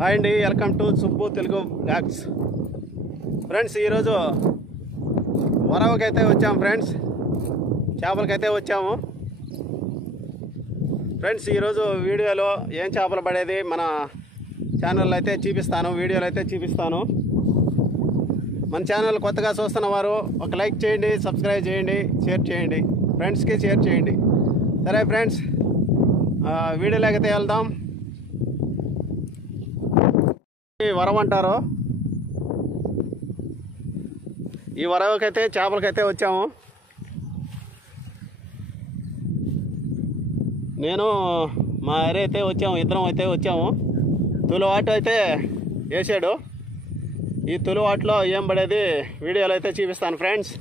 Hi అండి, welcome to Subbu Telugu blogs. Friends, ఈరోజు వరవకైతే వచ్చాము ఫ్రెండ్స్, చేపలకైతే వచ్చాము ఫ్రెండ్స్. ఈరోజు వీడియోలో ఏం చేపలు పడేది మన ఛానల్లో అయితే చూపిస్తాను, వీడియోలో అయితే చూపిస్తాను. మన ఛానల్ కొత్తగా చూస్తున్న వారు ఒక లైక్ చేయండి, సబ్స్క్రైబ్ చేయండి, షేర్ చేయండి, ఫ్రెండ్స్కి షేర్ చేయండి. సరే ఫ్రెండ్స్, వీడియోలోకి అయితే వెళ్దాం. వరవ అంటారు. ఈ వరవకైతే చేపలకైతే వచ్చాము. నేను మా అరే అయితే వచ్చాము, ఇద్దరం అయితే వచ్చాము. తులువాటు అయితే వేసాడు. ఈ తులువాటులో ఏం పడేది వీడియోలో అయితే చూపిస్తాను ఫ్రెండ్స్.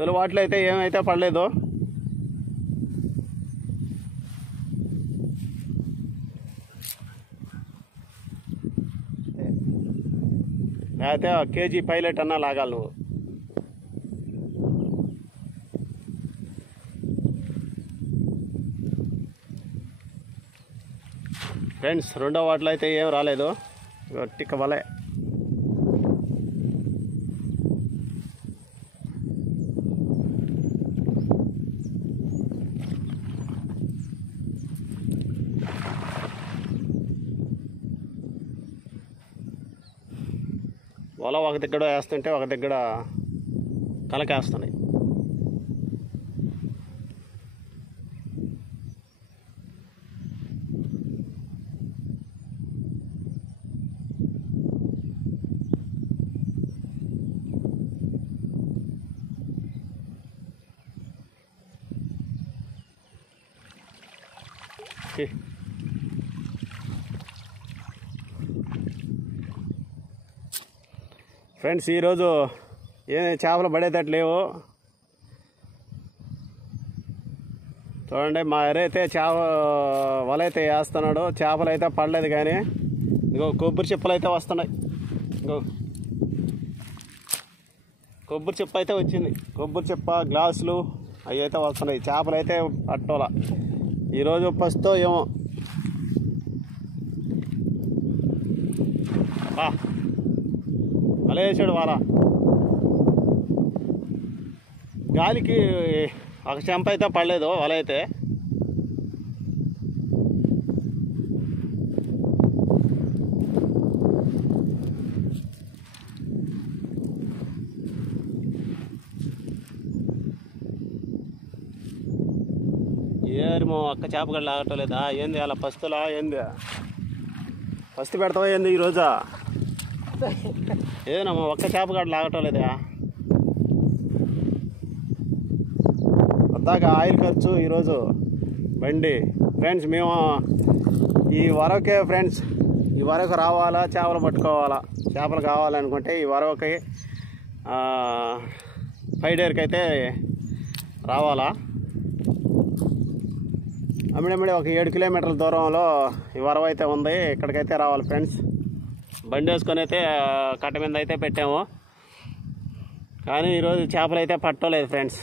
తులువాట్లో అయితే ఏమైతే పడలేదు. అయితే కేజీ పైలట్ అన్నా లాగాలి నువ్వు. ఫ్రెండ్స్, రెండో వాటిలో అయితే ఏం రాలేదు. టిక్క వలే. వల ఒక దగ్గర వేస్తుంటే ఒక దగ్గర కలకేస్తున్నాయి. ఫ్రెండ్స్, ఈరోజు ఏ చేపలు పడేటట్లేవు. చూడండి, మా ఎరైతే వల అయితే వేస్తున్నాడు. చేపలు అయితే పడలేదు, కానీ ఇంకో కొబ్బరి చిప్పలు అయితే వస్తున్నాయి. ఇంకో కొబ్బరి చిప్ప అయితే వచ్చింది. కొబ్బరి చిప్ప, గ్లాసులు అవి అయితే వస్తున్నాయి. చేపలు అయితే పట్టోల. ఈరోజు ఫస్ట్తో ఏమో. అలా వేసాడు వాళ్ళ. గాలికి ఒక చెంప అయితే పడలేదు వల అయితే. ఏమో ఒక్క చేప కూడా లాగటం లేదా? ఏంది అలా పస్తులా? ఏంది పస్తు పెడతావా ఏంది ఈరోజా? ఏదమ్మా ఒక్క చేప కాడ లాగటం లేదా? వద్దాక ఆయిల్ ఖర్చు ఈరోజు బండి. ఫ్రెండ్స్, మేము ఈ వరవకే ఫ్రెండ్స్, ఈ వరకు రావాలా, చేపలు పట్టుకోవాలా, చేపలు కావాలనుకుంటే ఈ వరవకి ఫైడేర్కి అయితే రావాలా. అమ్మిడమ్మిడి ఒక 7 కిలోమీటర్ల దూరంలో ఈ వరవ అయితే ఉంది. ఇక్కడికైతే రావాలి ఫ్రెండ్స్. బండి వేసుకొని అయితే కట్ట మీద అయితే పెట్టాము, కానీ ఈరోజు చేపలు అయితే పట్టలేదు ఫ్రెండ్స్.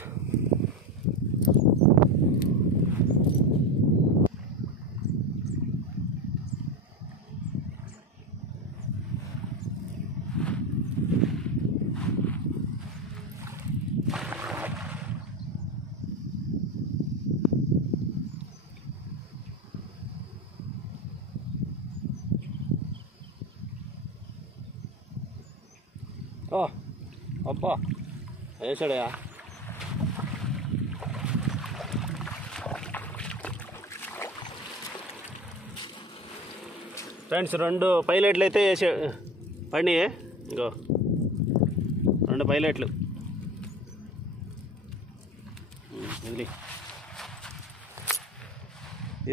ఓ అబ్బా, వేసాడయా. ఫ్రెండ్స్, 2 పైలట్లు అయితే వేసా పండి. ఇంకో 2 పైలట్లు.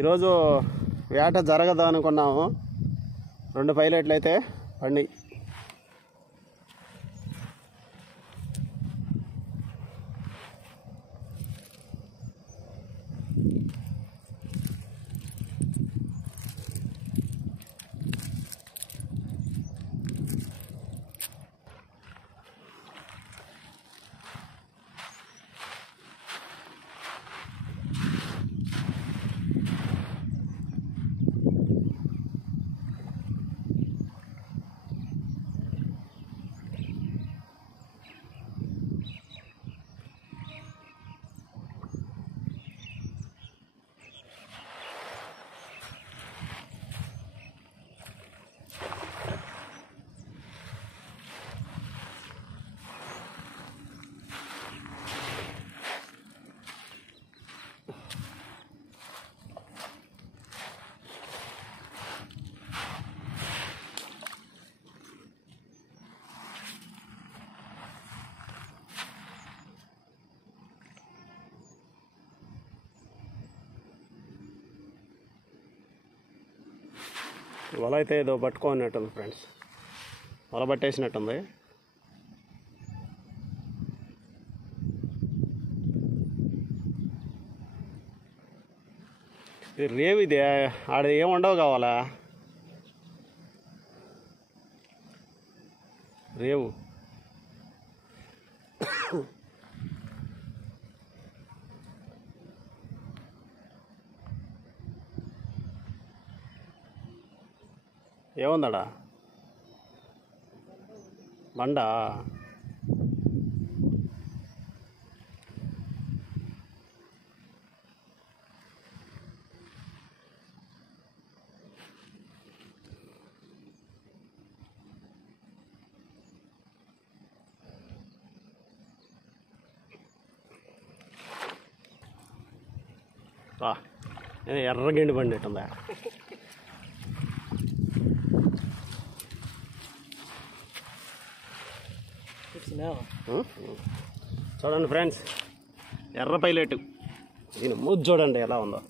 ఈరోజు వేట జరగదు అనుకున్నాము. 2 పైలట్లు అయితే పండి. వల అయితే ఏదో పట్టుకోనట్టుంది ఫ్రెండ్స్, వల పట్టేసినట్టుంది. ఇది రేవు, ఇది ఆడ ఏముండవు కావాలా రేవు. ఏముందడా బండా? ఎర్రగండి బండి ఎట్టుందా? చూడండి ఫ్రెండ్స్, ఎర్ర పైలెట్. దీని మూజ్ చూడండి ఎలా ఉందో.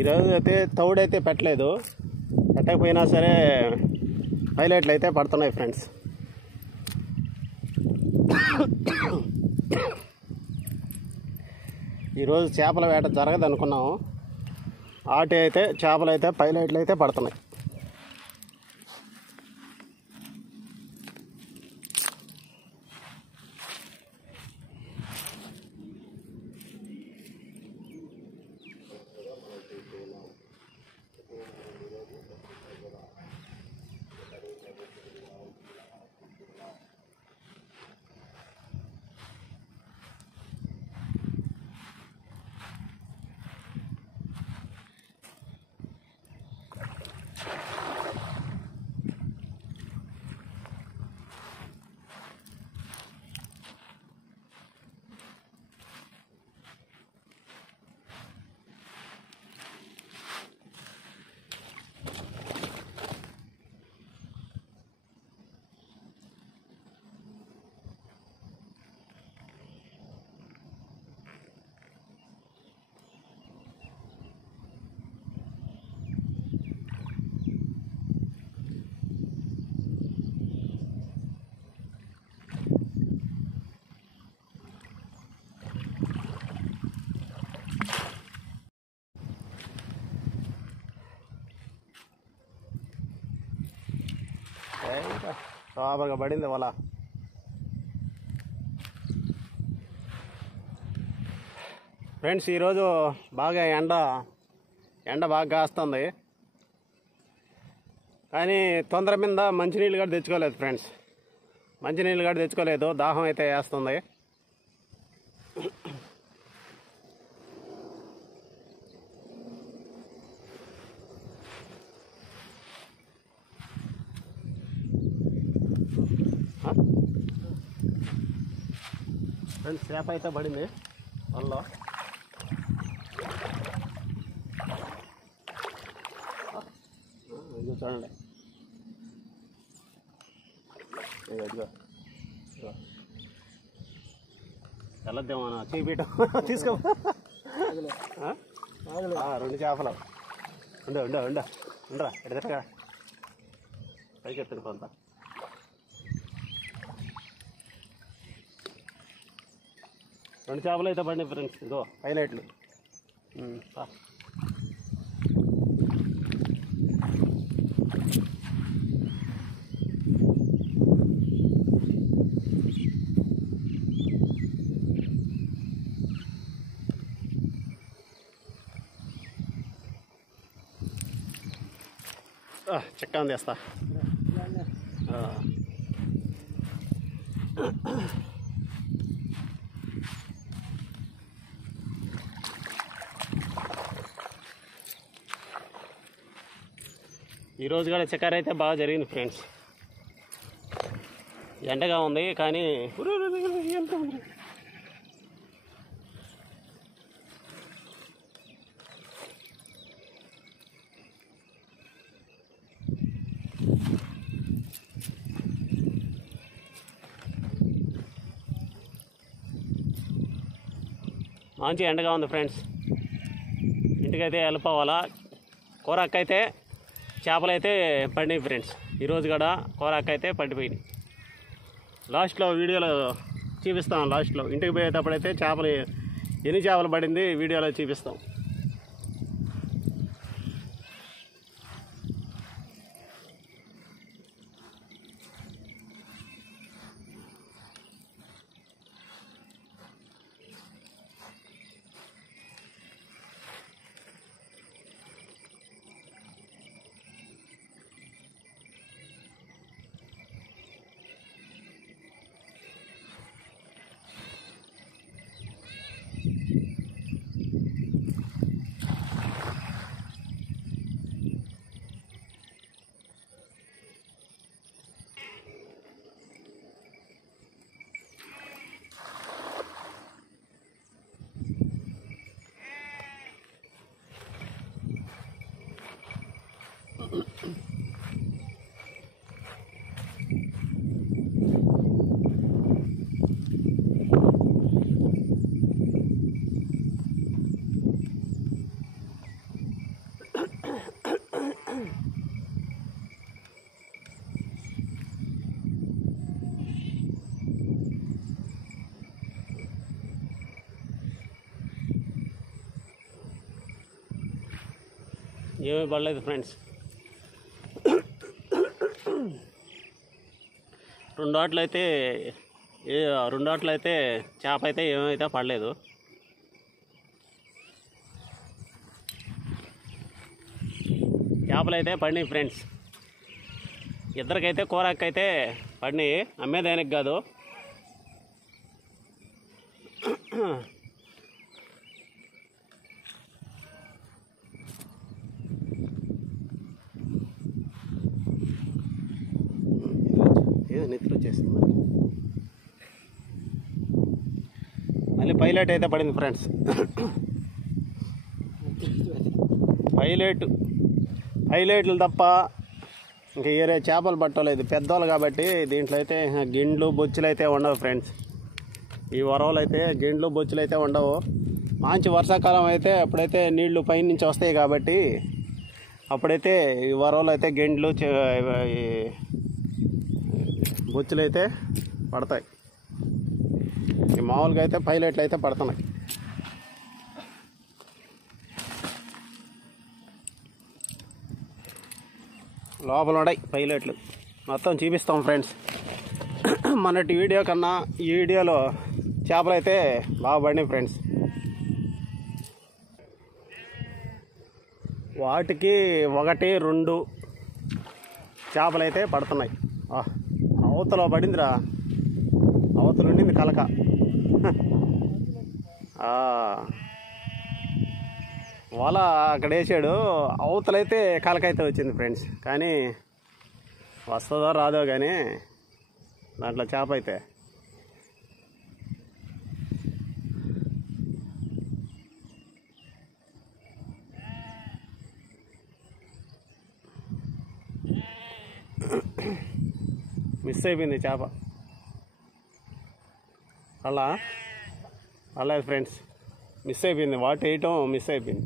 ఈరోజు అయితే తౌడైతే పెట్టలేదు, పెట్టకపోయినా సరే పైలెట్లు అయితే పడుతున్నాయి ఫ్రెండ్స్. ఈరోజు చేపల వేట జరగదు అనుకున్నాము, ఆటి అయితే చేపలు అయితే పైలెట్లు అయితే పడుతున్నాయి. సూపర్గా పడింది వల. ఫ్రెండ్స్ ఈరోజు బాగా ఎండ బాగా కాస్తుంది, కానీ తొందర మీద మంచినీళ్ళు కూడా తెచ్చుకోలేదు ఫ్రెండ్స్. మంచినీళ్ళు కూడా తెచ్చుకోలేదు, దాహం అయితే వేస్తుంది. ఫ్రెండ్స్ చేప అయితే పడింది వలలో. ఇది చూడండి, ఇదిగో తెల్లద్దేమో చేపీయటం తీసుకో. 2 చేపలు ఉండరా ఎడదగా పైకి ఎత్తుని కొంత. రెండు చేపలు అయితే పడినాయి ఫ్రెండ్స్, ఇదో హైలైట్లు. చెక్క అందేస్తా. ఈరోజు కూడా చక్కెర అయితే బాగా జరిగింది ఫ్రెండ్స్. ఎండగా ఉంది కానీ మంచి ఎండగా ఉంది ఫ్రెండ్స్. ఇంటికైతే వెళ్ళిపోవాలా. కూరకైతే చేపలు అయితే పండినాయి ఫ్రెండ్స్. ఈరోజు కూడా కూరకైతే పండిపోయినాయి. లాస్ట్లో వీడియోలో చూపిస్తాం. లాస్ట్లో ఇంటికి పోయేటప్పుడైతే చేపలు ఎన్ని చేపలు పడింది వీడియోలో చూపిస్తాం. ఏమీ పడలేదు ఫ్రెండ్స్. రెండు ఆటలు అయితే చేప అయితే ఏమైతే పడలేదు. చేపలు అయితే పడినాయి ఫ్రెండ్స్. ఇద్దరికైతే కూరకైతే పడినాయి, అమ్మేదానికి కాదు. నెత్తులు వచ్చేస్తుంది. మళ్ళీ పైలట్ అయితే పడింది ఫ్రెండ్స్. పైలట్లు తప్ప ఇంకా వేరే చేపలు పట్టలేదు. పెద్దవాళ్ళు కాబట్టి దీంట్లో అయితే గిండ్లు బొచ్చులు అయితే ఉండవు ఫ్రెండ్స్. ఈ వరవలు అయితే గిండ్లు బొచ్చులు అయితే ఉండవు. మంచి వర్షాకాలం అయితే అప్పుడైతే నీళ్లు పైనుంచి వస్తాయి కాబట్టి అప్పుడైతే ఈ వరవలు అయితే గిండ్లు బొచ్చులు అయితే పడతాయి. మామూలుగా అయితే పైలట్లు అయితే పడుతున్నాయి. లోపల ఉన్నాయి పైలట్లు. మొత్తం చూపిస్తాం ఫ్రెండ్స్. మొన్నటి వీడియో కన్నా ఈ వీడియోలో చేపలు అయితే బాగా పడినాయి ఫ్రెండ్స్. వాటికి 1-2 చేపలు అయితే పడుతున్నాయి. అవతల పడిందిరా, అవతల ఉండింది కలక. వల అక్కడ వేసాడు, అవతలైతే కలకైతే వచ్చింది ఫ్రెండ్స్. కానీ వస్తుందో రాదో కానీ దాంట్లో చేప అయితే మిస్ అయిపోయింది చేప. అలా ఫ్రెండ్స్ మిస్ అయిపోయింది. వాట్ వేయటం మిస్ అయిపోయింది.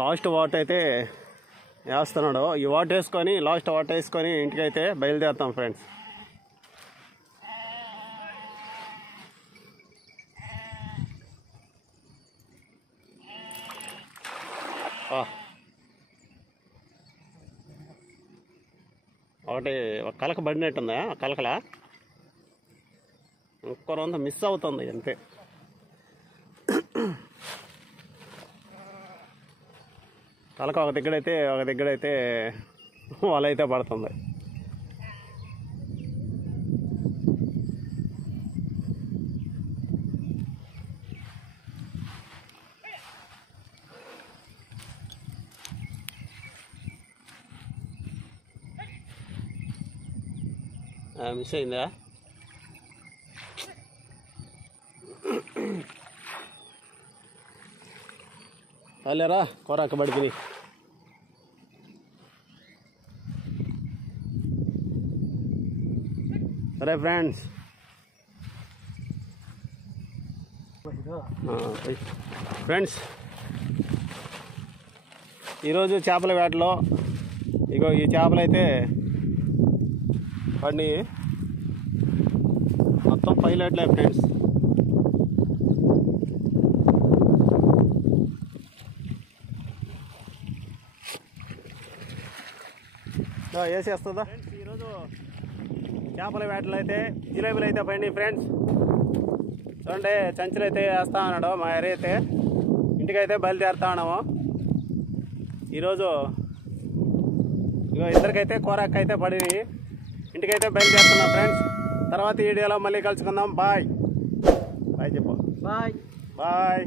లాస్ట్ వాట్ అయితే వేస్తున్నాడు. ఈ వాట్ వేసుకొని లాస్ట్ వాట్ వేసుకొని ఇంటికైతే బయలుదేరుతాం ఫ్రెండ్స్. ఒకటి ఒక కలక పడినట్టుందా? ఆ కలకలా ఇంకొంత మిస్ అవుతుంది అంతే. కలక ఒక దగ్గరైతే వల అయితే పడుతుంది. మిస్ అయిందా? అలేరా కూరక పడిపోయి. సరే ఫ్రెండ్స్, ఫ్రెండ్స్, ఈరోజు చేపల వేటలో ఇగో ఈ చేపలు అయితే పడి మొత్తం పైలట్లే ఫ్రెండ్స్. వేసేస్తుందా ఫ్రెండ్స్? ఈరోజు చేపల వేటలు అయితే జిలేబీలు అయితే పడి ఫ్రెండ్స్. చూడండి, చంచులు అయితే వేస్తా ఉన్నాడు మా ఏరియా అయితే. ఇంటికైతే బయలుదేరుతా ఉన్నాము ఈరోజు. ఇగో ఇద్దరికైతే కూరక్క అయితే పడి ఇంటికైతే బయలుదేరుతున్నాం ఫ్రెండ్స్. తర్వాత ఈ వీడియోలో మళ్ళీ కలుసుకుందాం. బాయ్ బాయ్ చెప్పు. Bye bye.